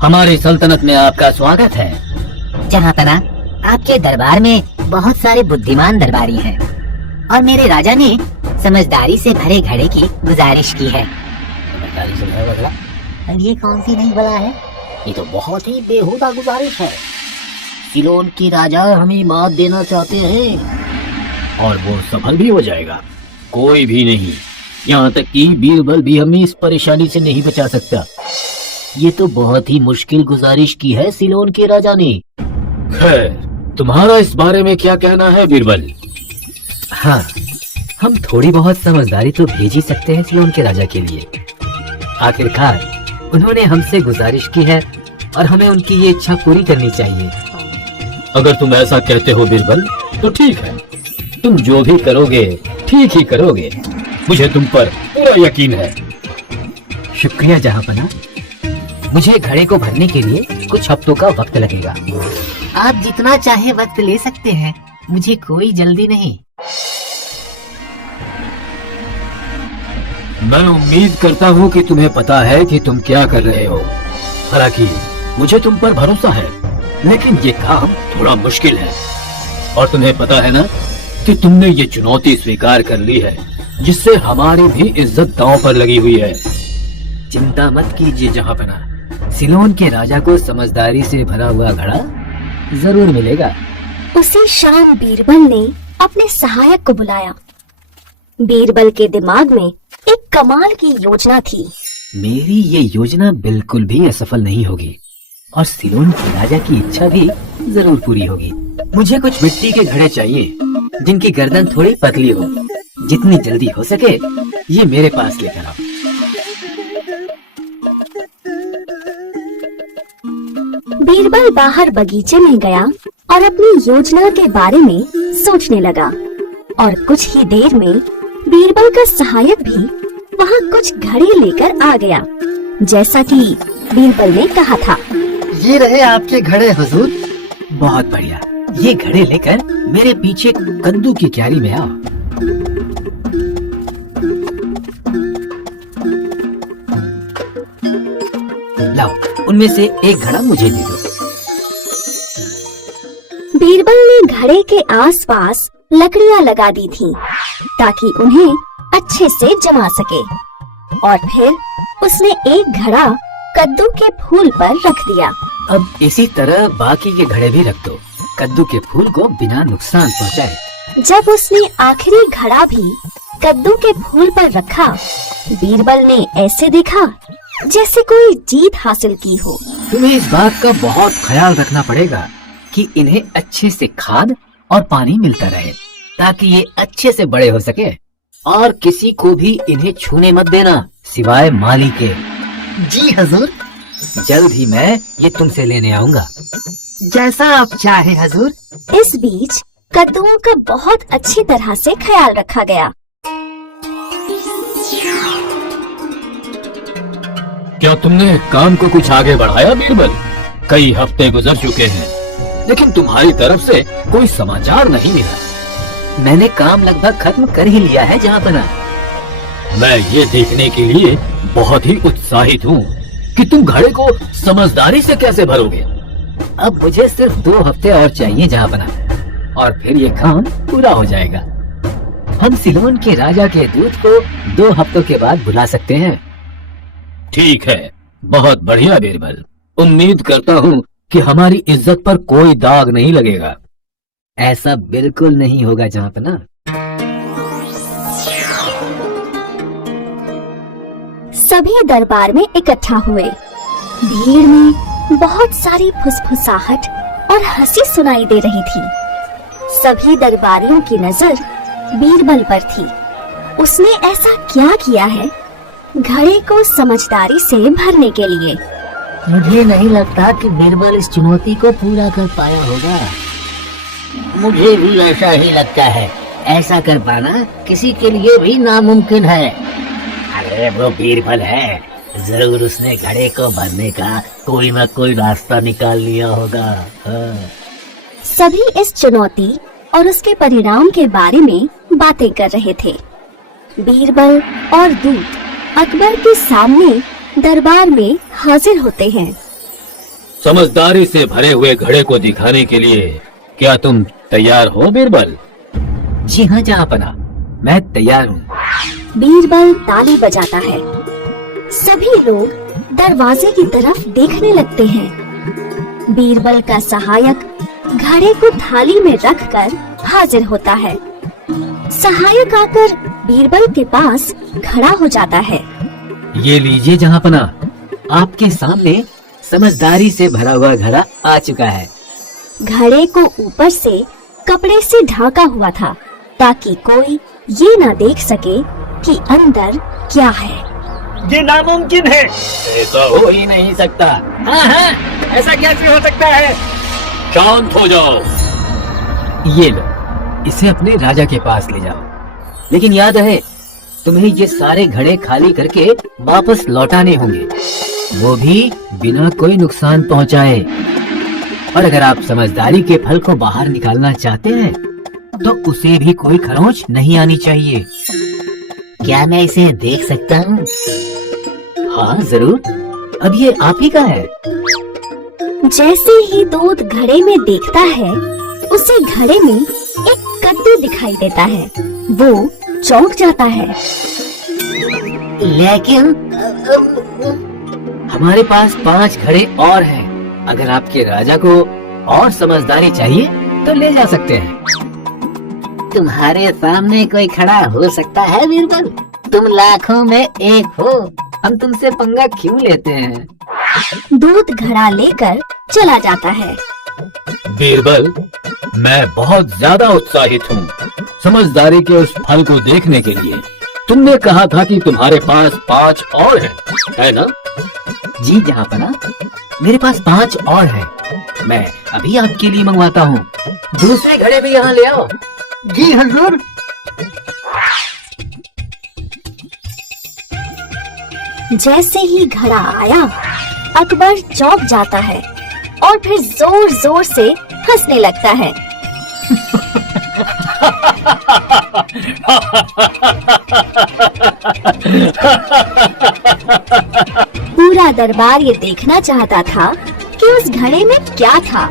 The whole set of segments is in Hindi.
हमारी सल्तनत में आपका स्वागत है। जहांपना, आपके दरबार में बहुत सारे बुद्धिमान दरबारी हैं और मेरे राजा ने समझदारी से भरे घड़े की गुजारिश की है। समझदारी से भरा घड़ा? अब ये कौन सी नई बला है? ये तो बहुत ही बेहुदा गुजारिश है। सिलोन के राजा हमें मात देना चाहते हैं और वो सफल भी हो जाएगा। कोई भी नहीं, यहाँ तक कि बीरबल भी हमें इस परेशानी से नहीं बचा सकता। ये तो बहुत ही मुश्किल गुजारिश की है सिलोन के राजा ने। खैर, तुम्हारा इस बारे में क्या कहना है बीरबल? हाँ, हम थोड़ी बहुत समझदारी तो भेज ही सकते हैं सिलोन के राजा के लिए। आखिरकार उन्होंने हमसे गुजारिश की है और हमें उनकी ये इच्छा पूरी करनी चाहिए। अगर तुम ऐसा कहते हो बीरबल तो ठीक है, तुम जो भी करोगे ठीक ही करोगे। मुझे तुम पर पूरा यकीन है। शुक्रिया जहांपना। मुझे घड़े को भरने के लिए कुछ हफ्तों का वक्त लगेगा। आप जितना चाहे वक्त ले सकते हैं, मुझे कोई जल्दी नहीं। मैं उम्मीद करता हूँ कि तुम्हें पता है कि तुम क्या कर रहे हो। हालांकि मुझे तुम पर भरोसा है, लेकिन ये काम थोड़ा मुश्किल है। और तुम्हें पता है ना कि तुमने ये चुनौती स्वीकार कर ली है, जिससे हमारी भी इज्जत दांव पर लगी हुई है। चिंता मत कीजिए जहांपना, सिलोन के राजा को समझदारी से भरा हुआ घड़ा जरूर मिलेगा। उसी शाम बीरबल ने अपने सहायक को बुलाया। बीरबल के दिमाग में एक कमाल की योजना थी। मेरी ये योजना बिल्कुल भी असफल नहीं होगी और सिलोन के राजा की इच्छा भी जरूर पूरी होगी। मुझे कुछ मिट्टी के घड़े चाहिए जिनकी गर्दन थोड़ी पतली हो। जितनी जल्दी हो सके ये मेरे पास लेकर आओ। बीरबल बाहर बगीचे में गया और अपनी योजना के बारे में सोचने लगा और कुछ ही देर में बीरबल का सहायक भी वहाँ कुछ घड़े लेकर आ गया, जैसा कि बीरबल ने कहा था। ये रहे आपके घड़े हुजूर। बहुत बढ़िया, ये घड़े लेकर मेरे पीछे कद्दू की क्यारी में आओ। लाओ, उनमें से एक घड़ा मुझे दे दो। बीरबल ने घड़े के आसपास लकड़ियां लगा दी थीं, ताकि उन्हें अच्छे से जमा सके। और फिर उसने एक घड़ा कद्दू के फूल पर रख दिया। अब इसी तरह बाकी के घड़े भी रख दो, कद्दू के फूल को बिना नुकसान पहुँचाए। जब उसने आखिरी घड़ा भी कद्दू के फूल पर रखा, बीरबल ने ऐसे देखा जैसे कोई जीत हासिल की हो। तुम्हें इस बात का बहुत ख्याल रखना पड़ेगा कि इन्हें अच्छे से खाद और पानी मिलता रहे, ताकि ये अच्छे से बड़े हो सके। और किसी को भी इन्हें छूने मत देना, सिवाय माली के। जी हुजूर। जल्द ही मैं ये तुमसे लेने आऊंगा। जैसा आप चाहे हुजूर। इस बीच कद्दुओं का बहुत अच्छी तरह से ख्याल रखा गया। क्या तुमने काम को कुछ आगे बढ़ाया बीरबल? कई हफ्ते गुजर चुके हैं, लेकिन तुम्हारी तरफ से कोई समाचार नहीं मिला। मैंने काम लगभग खत्म कर ही लिया है जहांपना। मैं ये देखने के लिए बहुत ही उत्साहित हूँ कि तुम घड़े को समझदारी से कैसे भरोगे। अब मुझे सिर्फ 2 हफ्ते और चाहिए जहांपना, और फिर ये काम पूरा हो जाएगा। हम सिलोन के राजा के दूत को 2 हफ्तों के बाद बुला सकते हैं। ठीक है, बहुत बढ़िया बीरबल। उम्मीद करता हूँ कि हमारी इज्जत पर कोई दाग नहीं लगेगा। ऐसा बिल्कुल नहीं होगा जहांपना। सभी दरबार में इकट्ठा हुए। भीड़ में बहुत सारी फुसफुसाहट और हंसी सुनाई दे रही थी। सभी दरबारियों की नजर बीरबल पर थी। उसने ऐसा क्या किया है घड़े को समझदारी से भरने के लिए? मुझे नहीं लगता कि बीरबल इस चुनौती को पूरा कर पाया होगा। मुझे भी ऐसा ही लगता है। ऐसा कर पाना किसी के लिए भी नामुमकिन है। अरे वो बीरबल है, जरूर उसने घड़े को भरने का कोई न कोई रास्ता निकाल लिया होगा। हाँ। सभी इस चुनौती और उसके परिणाम के बारे में बातें कर रहे थे। बीरबल और दूत अकबर के सामने दरबार में हाजिर होते हैं। समझदारी से भरे हुए घड़े को दिखाने के लिए क्या तुम तैयार हो बीरबल? जी हाँ जहाँपना, मैं तैयार हूँ। बीरबल ताली बजाता है। सभी लोग दरवाजे की तरफ देखने लगते हैं। बीरबल का सहायक घड़े को थाली में रखकर हाजिर होता है। सहायक आकर बीरबल के पास खड़ा हो जाता है। ये लीजिए जहाँपना, आपके सामने समझदारी से भरा हुआ घड़ा आ चुका है। घड़े को ऊपर से कपड़े से ढका हुआ था ताकि कोई ये ना देख सके कि अंदर क्या है। ये नामुमकिन है, ऐसा हो ही नहीं सकता। हाँ, ऐसा कैसे हो सकता है? शांत हो जाओ। ये लो, इसे अपने राजा के पास ले जाओ। लेकिन याद रहे, तुम्हें ये सारे घड़े खाली करके वापस लौटाने होंगे, वो भी बिना कोई नुकसान पहुंचाए। और अगर आप समझदारी के फल को बाहर निकालना चाहते हैं तो उसे भी कोई खरोंच नहीं आनी चाहिए। क्या मैं इसे देख सकता हूँ? हाँ जरूर, अब ये आप ही का है। जैसे ही दूध घड़े में देखता है, उसे घड़े में एक कद्दू दिखाई देता है। वो चौंक जाता है। लेकिन हमारे पास 5 घड़े और हैं। अगर आपके राजा को और समझदारी चाहिए तो ले जा सकते हैं। तुम्हारे सामने कोई खड़ा हो सकता है बीरबल? तुम लाखों में एक हो। हम तुमसे पंगा क्यों लेते हैं? दूध घड़ा लेकर चला जाता है। बीरबल, मैं बहुत ज्यादा उत्साहित हूँ समझदारी के उस फल को देखने के लिए। तुमने कहा था कि तुम्हारे पास 5 और हैं, है ना? जी जहाँपना, मेरे पास 5 और हैं। मैं अभी आपके लिए मंगवाता हूँ। दूसरे घड़े भी यहाँ ले आओ। जी हुजूर। जैसे ही घड़ा आया, अकबर चौंक जाता है और फिर जोर जोर से हंसने लगता है। पूरा दरबार ये देखना चाहता था कि उस घड़े में क्या था।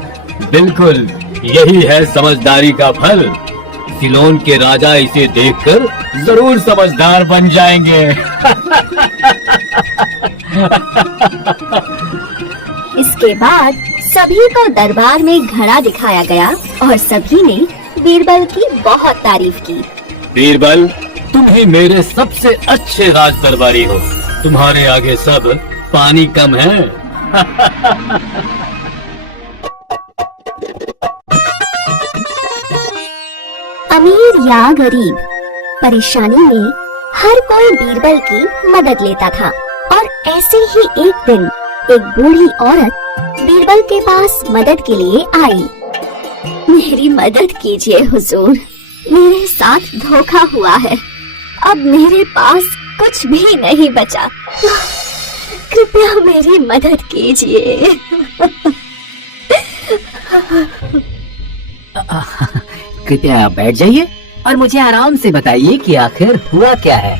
बिल्कुल, यही है समझदारी का फल। सिलोन के राजा इसे देखकर जरूर समझदार बन जाएंगे। इसके बाद सभी को दरबार में घड़ा दिखाया गया और सभी ने बीरबल की बहुत तारीफ की। बीरबल, तुम ही मेरे सबसे अच्छे राज दरबारी हो। तुम्हारे आगे सब पानी कम है। अमीर या गरीब, परेशानी में हर कोई बीरबल की मदद लेता था। और ऐसे ही एक दिन एक बूढ़ी औरत बीरबल के पास मदद के लिए आई। मेरी मदद कीजिए हुजूर, मेरे साथ धोखा हुआ है। अब मेरे पास कुछ भी नहीं बचा। कृपया मेरी मदद कीजिए। कृपया आप बैठ जाइए और मुझे आराम से बताइए कि आखिर हुआ क्या है।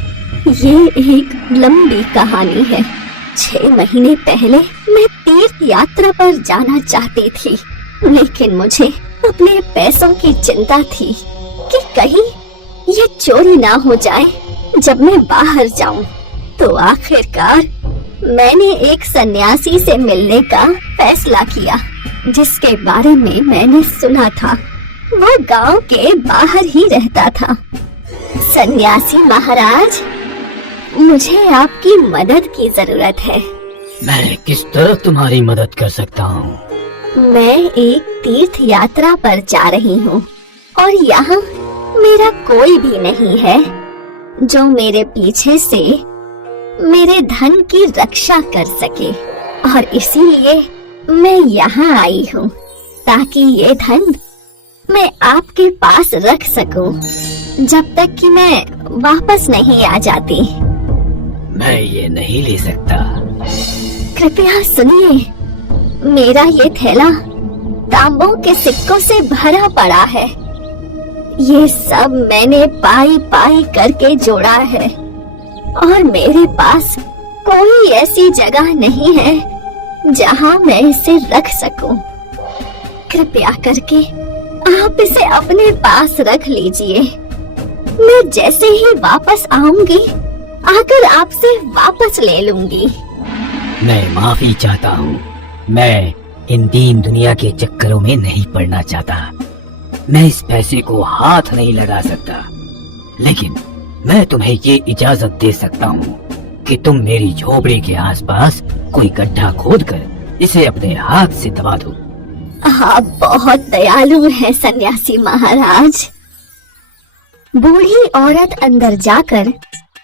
ये एक लंबी कहानी है। 6 महीने पहले मैं तीर्थ यात्रा पर जाना चाहती थी, लेकिन मुझे अपने पैसों की चिंता थी कि कहीं ये चोरी ना हो जाए जब मैं बाहर जाऊं। तो आखिरकार मैंने एक सन्यासी से मिलने का फैसला किया, जिसके बारे में मैंने सुना था। वो गांव के बाहर ही रहता था। सन्यासी महाराज, मुझे आपकी मदद की जरूरत है। मैं किस तरह तुम्हारी मदद कर सकता हूँ? मैं एक तीर्थ यात्रा पर जा रही हूँ और यहाँ मेरा कोई भी नहीं है जो मेरे पीछे से मेरे धन की रक्षा कर सके। और इसीलिए मैं यहाँ आई हूँ ताकि ये धन मैं आपके पास रख सकूं जब तक कि मैं वापस नहीं आ जाती। मैं ये नहीं ले सकता। कृपया सुनिए, मेरा ये थैला तांबों के सिक्कों से भरा पड़ा है। ये सब मैंने पाई पाई करके जोड़ा है और मेरे पास कोई ऐसी जगह नहीं है जहां मैं इसे रख सकूं। कृपया करके आप इसे अपने पास रख लीजिए। मैं जैसे ही वापस आऊंगी आकर आपसे वापस ले लूंगी। मैं माफी चाहता हूँ। मैं इन दीन दुनिया के चक्करों में नहीं पड़ना चाहता। मैं इस पैसे को हाथ नहीं लगा सकता, लेकिन मैं तुम्हें ये इजाजत दे सकता हूँ कि तुम मेरी झोपड़ी के आसपास कोई गड्ढा खोदकर इसे अपने हाथ से दबा दो। आप बहुत दयालु हैं सन्यासी महाराज। बूढ़ी औरत अंदर जाकर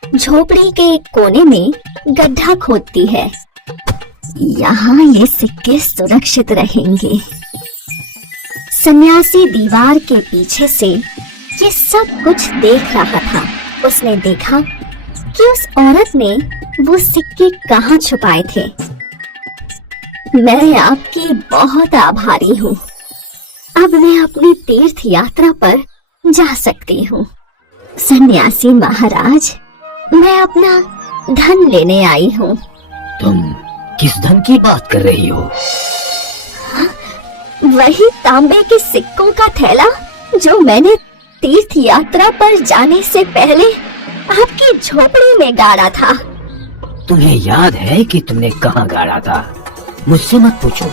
झोपड़ी के एक कोने में गड्ढा खोदती है। यहाँ ये सिक्के सुरक्षित रहेंगे। सन्यासी दीवार के पीछे से ये सब कुछ देख रहा था। उसने देखा कि उस औरत ने वो सिक्के कहाँ छुपाए थे। मैं आपकी बहुत आभारी हूँ। अब मैं अपनी तीर्थ यात्रा पर जा सकती हूँ। सन्यासी महाराज, मैं अपना धन लेने आई हूँ। तुम किस धन की बात कर रही हो? वही तांबे के सिक्कों का थैला जो मैंने तीर्थ यात्रा पर जाने से पहले आपकी झोपड़ी में गाड़ा था। तुम्हें याद है कि तुमने कहाँ गाड़ा था? मुझसे मत पूछो।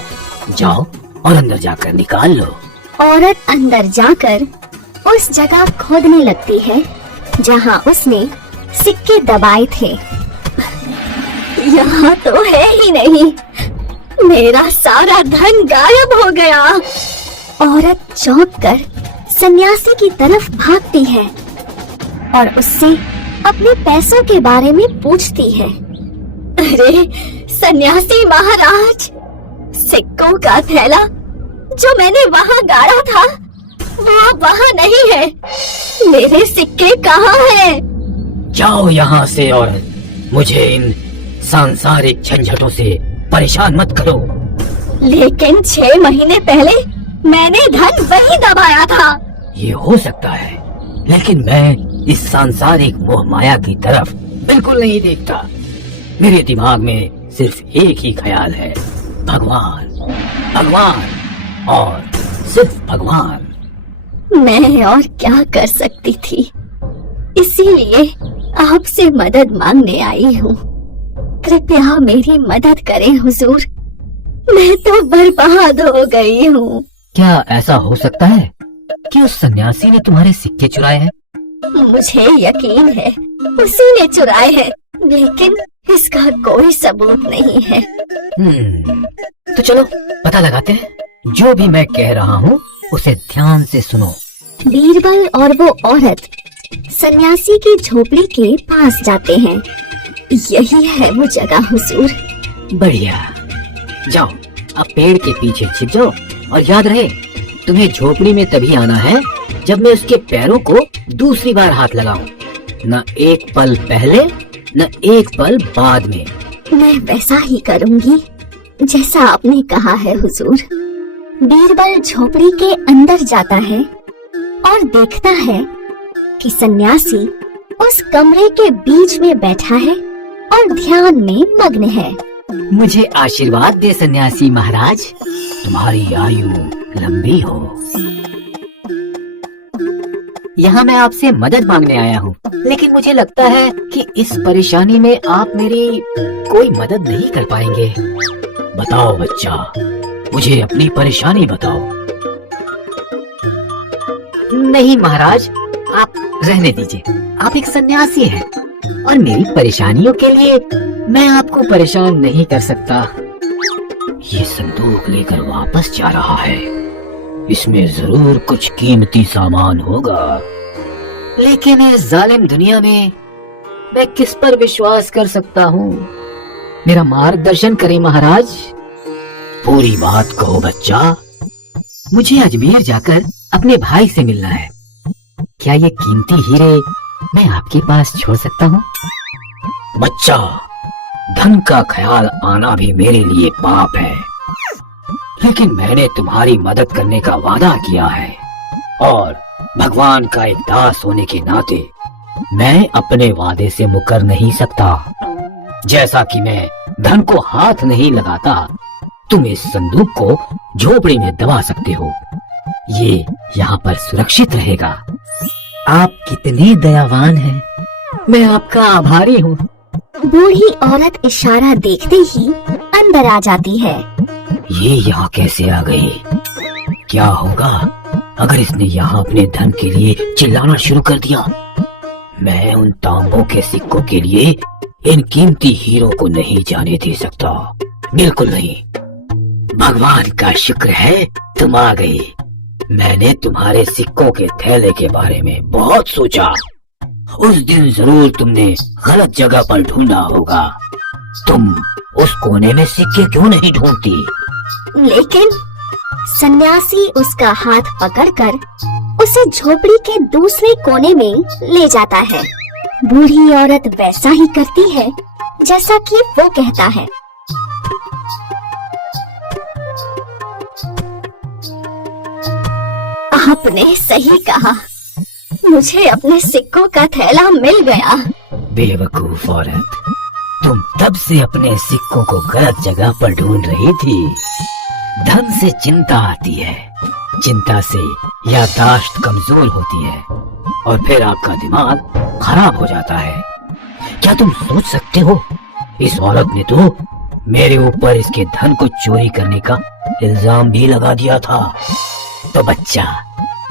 जाओ और अंदर जाकर निकाल लो। औरत अंदर जाकर उस जगह खोदने लगती है जहां उसने सिक्के दबाए थे। यहाँ तो है ही नहीं। मेरा सारा धन गायब हो गया। औरत चौंक कर सन्यासी की तरफ भागती है और उससे अपने पैसों के बारे में पूछती है। अरे सन्यासी महाराज, सिक्कों का थैला जो मैंने वहाँ गाड़ा था वो अब वहाँ नहीं है। मेरे सिक्के कहाँ हैं? जाओ यहाँ से औरत। मुझे इन सांसारिक झंझटों से परेशान मत करो। लेकिन 6 महीने पहले मैंने धन वही दबाया था। ये हो सकता है, लेकिन मैं इस सांसारिक मोह माया की तरफ बिल्कुल नहीं देखता। मेरे दिमाग में सिर्फ एक ही ख्याल है, भगवान, भगवान और सिर्फ भगवान। मैं और क्या कर सकती थी, इसीलिए आपसे मदद मांगने आई हूँ। कृपया मेरी मदद करें हुजूर। मैं तो बर्बाद हो गई हूँ। क्या ऐसा हो सकता है कि उस सन्यासी ने तुम्हारे सिक्के चुराए हैं? मुझे यकीन है उसी ने चुराए हैं, लेकिन इसका कोई सबूत नहीं है। तो चलो पता लगाते हैं। जो भी मैं कह रहा हूँ उसे ध्यान से सुनो। बीरबल और वो औरत सन्यासी की झोपड़ी के पास जाते हैं। यही है वो जगह हुजूर। बढ़िया। जाओ अब पेड़ के पीछे छिप जाओ और याद रहे तुम्हें झोपड़ी में तभी आना है जब मैं उसके पैरों को दूसरी बार हाथ लगाऊं। न एक पल पहले न एक पल बाद में। मैं वैसा ही करूंगी जैसा आपने कहा है हुजूर। बीरबल झोपड़ी के अंदर जाता है और देखता है कि सन्यासी उस कमरे के बीच में बैठा है और ध्यान में मग्न है। मुझे आशीर्वाद दे सन्यासी महाराज, तुम्हारी आयु लंबी हो। यहाँ मैं आपसे मदद मांगने आया हूँ, लेकिन मुझे लगता है कि इस परेशानी में आप मेरी कोई मदद नहीं कर पाएंगे। बताओ बच्चा, मुझे अपनी परेशानी बताओ। नहीं महाराज, आप रहने दीजिए। आप एक सन्यासी हैं और मेरी परेशानियों के लिए मैं आपको परेशान नहीं कर सकता। ये संदूक लेकर वापस जा रहा है। इसमें जरूर कुछ कीमती सामान होगा, लेकिन इस जालिम दुनिया में मैं किस पर विश्वास कर सकता हूँ? मेरा मार्गदर्शन करें महाराज। पूरी बात कहो बच्चा। मुझे अजमेर जाकर अपने भाई से मिलना है। क्या ये कीमती हीरे मैं आपके पास छोड़ सकता हूँ? बच्चा, धन का ख्याल आना भी मेरे लिए पाप है, लेकिन मैंने तुम्हारी मदद करने का वादा किया है और भगवान का एक दास होने के नाते मैं अपने वादे से मुकर नहीं सकता। जैसा कि मैं धन को हाथ नहीं लगाता, तुम इस संदूक को झोपड़ी में दबा सकते हो। ये यहाँ पर सुरक्षित रहेगा। आप कितनी दयावान हैं। मैं आपका आभारी हूँ। बूढ़ी औरत इशारा देखते ही अंदर आ जाती है। ये यहाँ कैसे आ गई? क्या होगा अगर इसने यहाँ अपने धन के लिए चिल्लाना शुरू कर दिया? मैं उन तांबों के सिक्कों के लिए इन कीमती हीरो को नहीं जाने दे सकता, बिल्कुल नहीं। भगवान का शुक्र है तुम आ गई। मैंने तुम्हारे सिक्कों के थैले के बारे में बहुत सोचा। उस दिन जरूर तुमने गलत जगह पर ढूंढा होगा। तुम उस कोने में सिक्के क्यों नहीं ढूंढती? लेकिन सन्यासी उसका हाथ पकड़कर उसे झोपड़ी के दूसरे कोने में ले जाता है। बूढ़ी औरत वैसा ही करती है जैसा कि वो कहता है। आपने सही कहा, मुझे अपने सिक्कों का थैला मिल गया। बेवकूफ औरत, तुम तब से अपने सिक्कों को गलत जगह पर ढूंढ रही थी। धन से चिंता आती है, चिंता से याददाश्त कमजोर होती है और फिर आपका दिमाग खराब हो जाता है। क्या तुम सोच सकते हो, इस औरत ने तो मेरे ऊपर इसके धन को चोरी करने का इल्जाम भी लगा दिया था। तो बच्चा,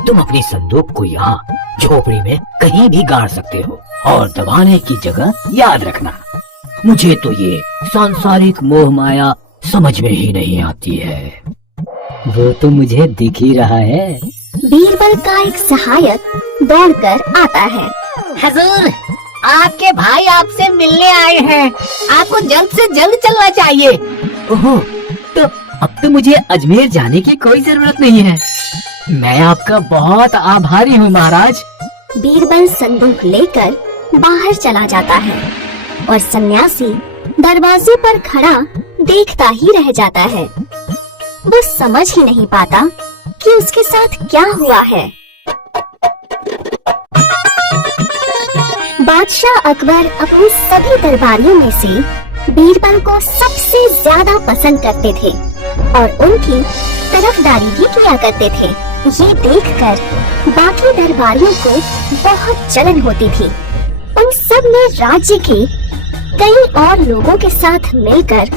तुम अपनी संदूक को यहाँ झोपड़ी में कहीं भी गाड़ सकते हो और दबाने की जगह याद रखना। मुझे तो ये सांसारिक मोह माया समझ में ही नहीं आती है। वो तो मुझे दिख ही रहा है। बीरबल का एक सहायक दौड़कर आता है। हुजूर, आपके भाई आपसे मिलने आए हैं। आपको जल्द से जल्द चलना चाहिए। ओहो, तो अब तो मुझे अजमेर जाने की कोई जरूरत नहीं है। मैं आपका बहुत आभारी हूँ महाराज। बीरबल संदूक लेकर बाहर चला जाता है और सन्यासी दरवाजे पर खड़ा देखता ही रह जाता है। वो समझ ही नहीं पाता कि उसके साथ क्या हुआ है। बादशाह अकबर अपने सभी दरबारियों में से बीरबल को सबसे ज्यादा पसंद करते थे और उनकी तरफदारी भी किया करते थे। ये देखकर बाकी दरबारियों को बहुत जलन होती थी। उन सब ने राज्य के कई और लोगों के साथ मिलकर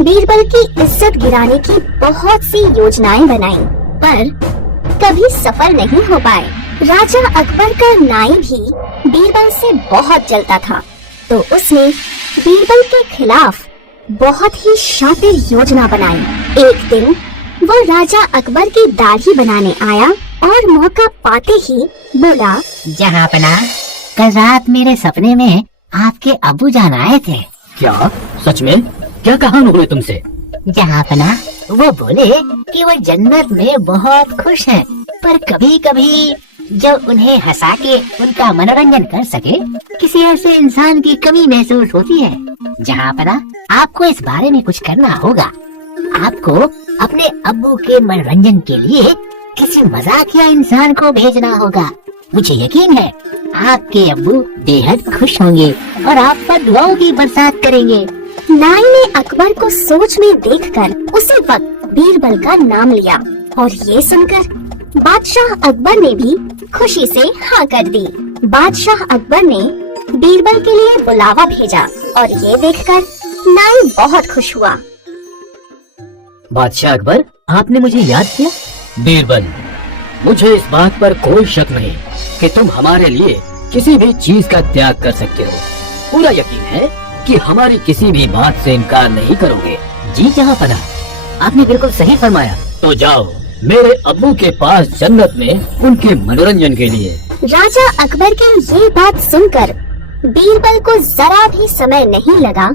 बीरबल की इज्जत गिराने की बहुत सी योजनाएं बनाई, पर कभी सफल नहीं हो पाए। राजा अकबर का नाई भी बीरबल से बहुत जलता था, तो उसने बीरबल के खिलाफ बहुत ही शातिर योजना बनाई। एक दिन वो राजा अकबर की दाढ़ी बनाने आया और मौका पाते ही बोला, जहांपना, कल रात मेरे सपने में आपके अब्बू जान आए थे। क्या? सच में? क्या कहा उन्होंने तुमसे? जहांपना, वो बोले कि वो जन्नत में बहुत खुश हैं, पर कभी कभी जब उन्हें हंसा के उनका मनोरंजन कर सके, किसी ऐसे इंसान की कमी महसूस होती है। जहांपना, आपको इस बारे में कुछ करना होगा। आपको अपने अब्बू के मनोरंजन के लिए किसी मजाकिया इंसान को भेजना होगा। मुझे यकीन है आपके अब्बू बेहद खुश होंगे और आप पर दुआओं की बरसात करेंगे। नाई ने अकबर को सोच में देखकर उसी वक्त बीरबल का नाम लिया और ये सुनकर बादशाह अकबर ने भी खुशी से हाँ कर दी। बादशाह अकबर ने बीरबल के लिए बुलावा भेजा और ये देखकर नाई बहुत खुश हुआ। बादशाह अकबर, आपने मुझे याद किया? बीरबल, मुझे इस बात पर कोई शक नहीं कि तुम हमारे लिए किसी भी चीज का त्याग कर सकते हो। पूरा यकीन है कि हमारी किसी भी बात से इनकार नहीं करोगे। जी जहांपना, आपने बिल्कुल सही फरमाया। तो जाओ मेरे अब्बू के पास जन्नत में उनके मनोरंजन के लिए। राजा अकबर की ये बात सुनकर बीरबल को जरा भी समय नहीं लगा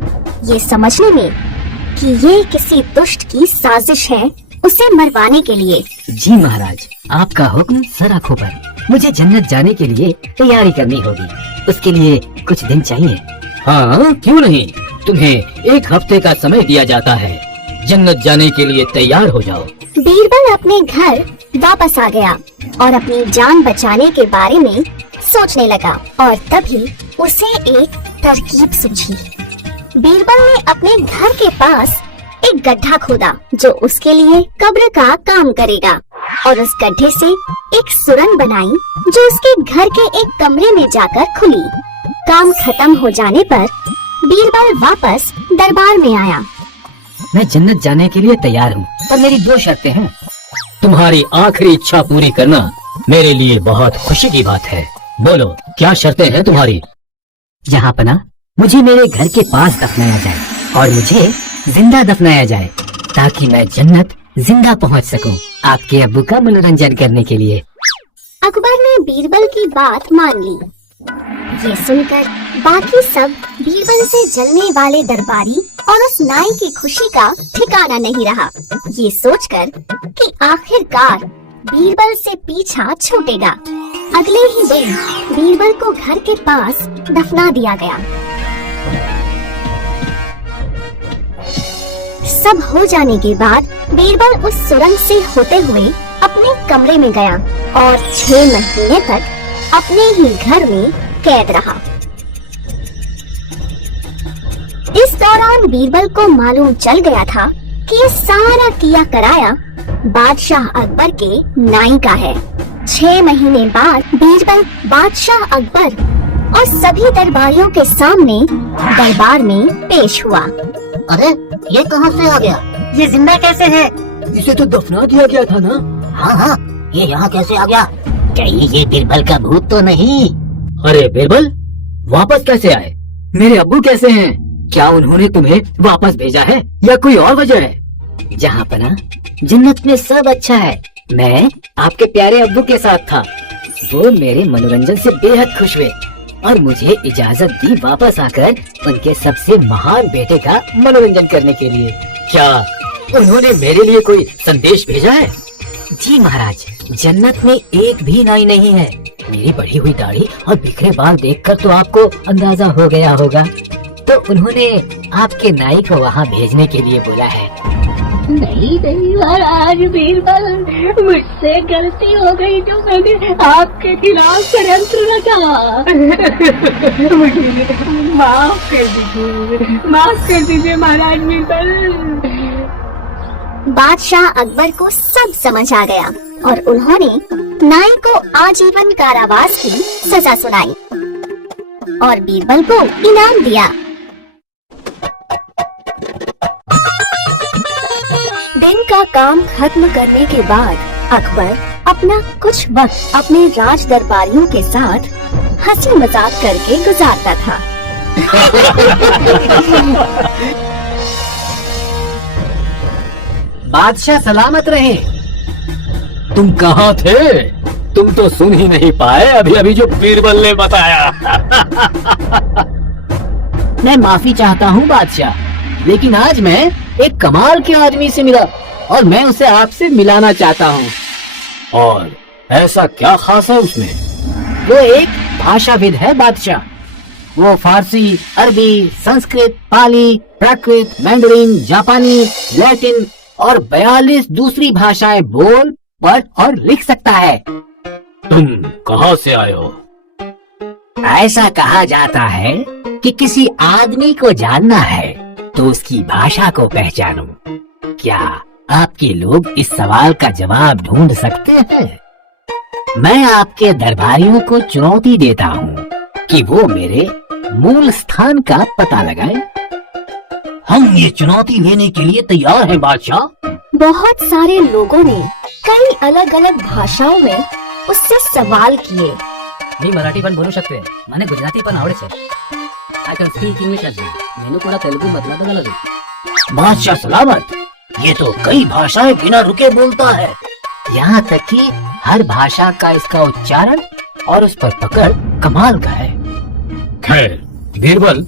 ये समझने में कि ये किसी दुष्ट की साजिश है उसे मरवाने के लिए। जी महाराज, आपका हुक्म सर आंखों पर। मुझे जन्नत जाने के लिए तैयारी करनी होगी। उसके लिए कुछ दिन चाहिए। हाँ, क्यों नहीं। तुम्हें 1 हफ्ते का समय दिया जाता है। जन्नत जाने के लिए तैयार हो जाओ। बीरबल अपने घर वापस आ गया और अपनी जान बचाने के बारे में सोचने लगा और तभी उसे एक तरकीब सूझी। बीरबल ने अपने घर के पास एक गड्ढा खोदा जो उसके लिए कब्र का काम करेगा और उस गड्ढे से एक सुरंग बनाई जो उसके घर के एक कमरे में जाकर खुली। काम खत्म हो जाने पर बीरबल वापस दरबार में आया। मैं जन्नत जाने के लिए तैयार हूँ, पर मेरी 2 शर्तें हैं। तुम्हारी आखिरी इच्छा पूरी करना मेरे लिए बहुत खुशी की बात है। बोलो, क्या शर्तें हैं तुम्हारी? जहाँ पना, मुझे मेरे घर के पास दफनाया जाए और मुझे जिंदा दफनाया जाए, ताकि मैं जन्नत जिंदा पहुँच सकूं आपके अब्बू का मनोरंजन करने के लिए। अकबर ने बीरबल की बात मान ली। ये सुनकर बाकी सब बीरबल से जलने वाले दरबारी और उस नाई की खुशी का ठिकाना नहीं रहा। ये सोचकर कि आखिरकार बीरबल से पीछा छूटेगा, अगले ही दिन बीरबल को घर के पास दफना दिया गया। सब हो जाने के बाद बीरबल उस सुरंग से होते हुए अपने कमरे में गया और 6 महीने तक अपने ही घर में कैद रहा। इस दौरान बीरबल को मालूम चल गया था कि ये सारा किया कराया बादशाह अकबर के नाई का है। 6 महीने बाद बीरबल बादशाह अकबर और सभी दरबारियों के सामने दरबार में पेश हुआ। अरे ये कहाँ से आ गया? ये जिंदा कैसे है? इसे तो दफना दिया गया था ना। हाँ हाँ, ये यहाँ कैसे आ गया? कहीं ये बीरबल का भूत तो नहीं? अरे बीरबल, वापस कैसे आए? मेरे अब्बू कैसे हैं? क्या उन्होंने तुम्हें वापस भेजा है या कोई और वजह है? जहाँ पना, जन्नत में सब अच्छा है। मैं आपके प्यारे अब्बू के साथ था। वो मेरे मनोरंजन से बेहद खुश हुए और मुझे इजाजत दी वापस आकर उनके सबसे महान बेटे का मनोरंजन करने के लिए। क्या उन्होंने मेरे लिए कोई संदेश भेजा है? जी महाराज, जन्नत में एक भी नाई नहीं है। मेरी बढ़ी हुई दाढ़ी और बिखरे बाल देखकर तो आपको अंदाजा हो गया होगा। तो उन्होंने आपके नाई को वहाँ भेजने के लिए बोला है। नहीं नहीं महाराज बीरबल, मुझसे गलती हो गई जो मैंने आपके खिलाफ षड्यंत्र रचा। मुझे माफ कर दीजिए महाराज बीरबल। बादशाह अकबर को सब समझ आ गया और उन्होंने नाई को आजीवन कारावास की सजा सुनाई और बीरबल को इनाम दिया। दिन का काम खत्म करने के बाद अकबर अपना कुछ वक्त अपने राज दरबारियों के साथ हंसी मजाक करके गुजारता था। बादशाह सलामत रहे। तुम कहाँ थे? तुम तो सुन ही नहीं पाए अभी अभी जो बीरबल ने बताया। मैं माफी चाहता हूँ बादशाह, लेकिन आज मैं एक कमाल के आदमी से मिला और मैं उसे आपसे मिलाना चाहता हूँ। और ऐसा क्या खास है उसमें? वो एक भाषाविद है बादशाह। वो फारसी, अरबी, संस्कृत, पाली, प्राकृत, मैंडरिन, जापानी, लैटिन और 42 दूसरी भाषाएं बोल, पढ़ और लिख सकता है। तुम कहाँ से आए हो? ऐसा कहा जाता है कि किसी आदमी को जानना है तो उसकी भाषा को पहचानो। क्या आपके लोग इस सवाल का जवाब ढूंढ सकते हैं? मैं आपके दरबारियों को चुनौती देता हूँ कि वो मेरे मूल स्थान का पता लगाएं। हम ये चुनौती लेने के लिए तैयार हैं बादशाह। बहुत सारे लोगों ने कई अलग अलग भाषाओं में उससे सवाल किए। मी मराठी पण बोलू शकते, મને ગુજરાતી પણ આવડે છે। I can speak English as well. मैंने थोड़ा तेलुगु बदला दो। बादशाह सलामत, ये तो कई भाषाएं बिना रुके बोलता है। यहाँ तक कि हर भाषा का इसका उच्चारण और उस पर पकड़ कमाल का है। खैर बीरबल,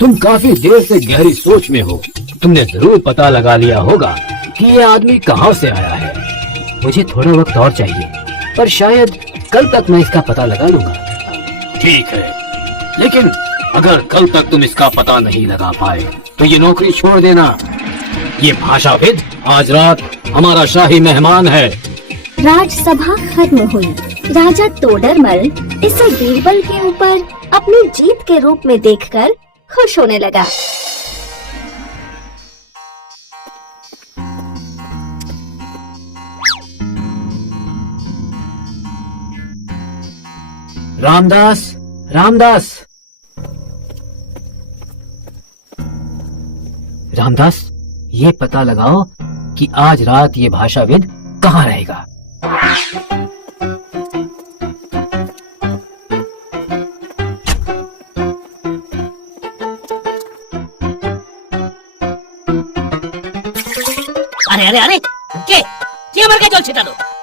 तुम काफी देर से गहरी सोच में हो। तुमने जरूर पता लगा लिया होगा कि ये आदमी कहाँ से आया है। मुझे थोड़ा वक्त और चाहिए, पर शायद कल तक मैं इसका पता लगा लूंगा। ठीक है, लेकिन अगर कल तक तुम इसका पता नहीं लगा पाए तो ये नौकरी छोड़ देना। ये भाषाविद आज रात हमारा शाही मेहमान है। राजसभा खत्म हुई। राजा तोडरमल इसे बीरबल के ऊपर अपनी जीत के रूप में देखकर खुश होने लगा। रामदास, रामदास, रामदास, ये पता लगाओ कि आज रात ये भाषाविद कहाँ रहेगा। अरे अरे अरे के मर के जल छिटा दो।